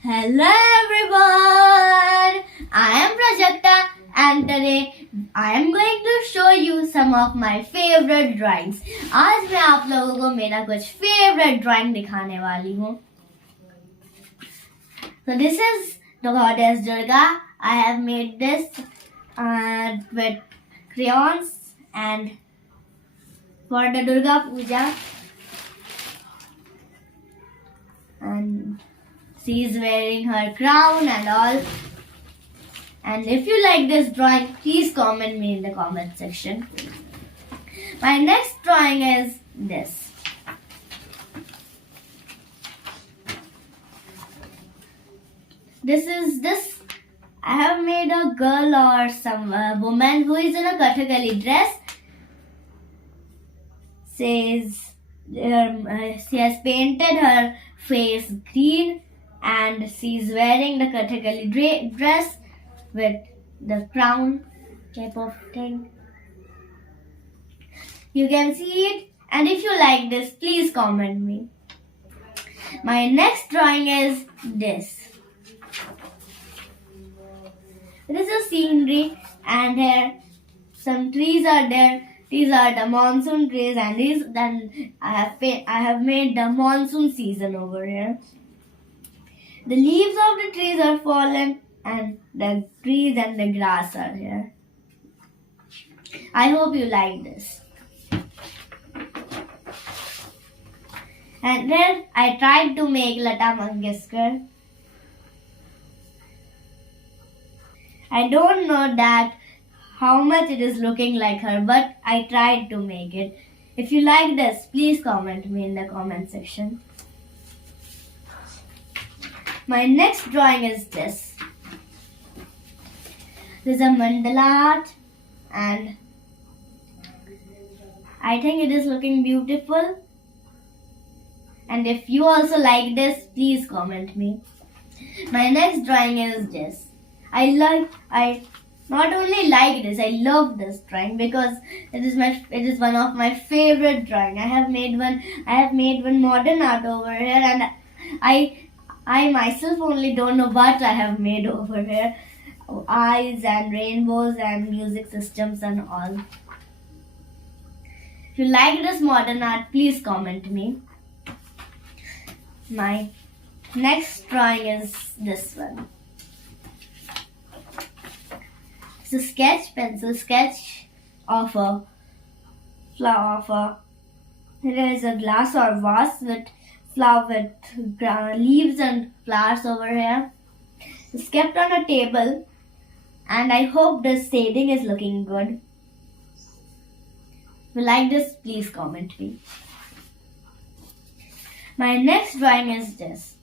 Hello everyone! I am Prajakta and today I am going to show you some of my favorite drawings. आज मैं आप लोगों को मेरा कुछ favorite drawing दिखाने वाली हूँ. So this is the goddess Durga. I have made this with crayons and for the Durga Puja. And she is wearing her crown and all. And if you like this drawing, please comment me in the comment section. My next drawing is this. I have made a girl or some woman who is in a Kathakali dress. She has painted her face green and she is wearing the Kathakali dress with the crown type of thing. You can see it, and if you like this, please comment me. My next drawing is this. It is a scenery and here some trees are there. These are the monsoon trees and then I have made the monsoon season over here. The leaves of the trees are fallen and the trees and the grass are here. I hope you like this. And then I tried to make Lata Mangeshkar. I don't know that how much it is looking like her, but I tried to make it. If you like this, please comment me in the comment section. My next drawing is this. This is a mandala art and I think it is looking beautiful. And if you also like this, please comment me. My next drawing is this. I not only like this, I love this drawing because it is one of my favorite drawing. I have made one modern art over here and I myself only don't know what I have made over here. Eyes and rainbows and music systems and all. If you like this modern art, please comment me. My next drawing is this one. It's a pencil sketch of a flower. There is a glass or vase with leaves and flowers over here. It's kept on a table and I hope the shading is looking good. If you like this, please comment me. My next drawing is this.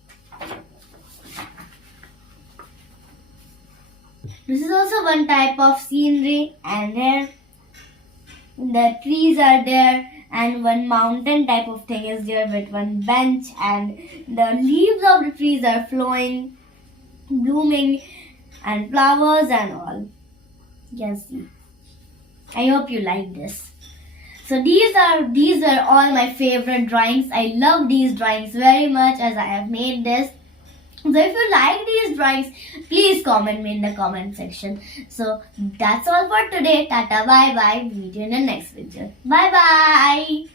This is also one type of scenery and here the trees are there and one mountain type of thing is there with one bench and the leaves of the trees are flowing, blooming and flowers and all. You can see. I hope you like this. So these were all my favorite drawings. I love these drawings very much as I have made this. So if you like these drawings, please comment me in the comment section. So that's all for today. Tata, bye bye. Meet you in the next video. Bye bye.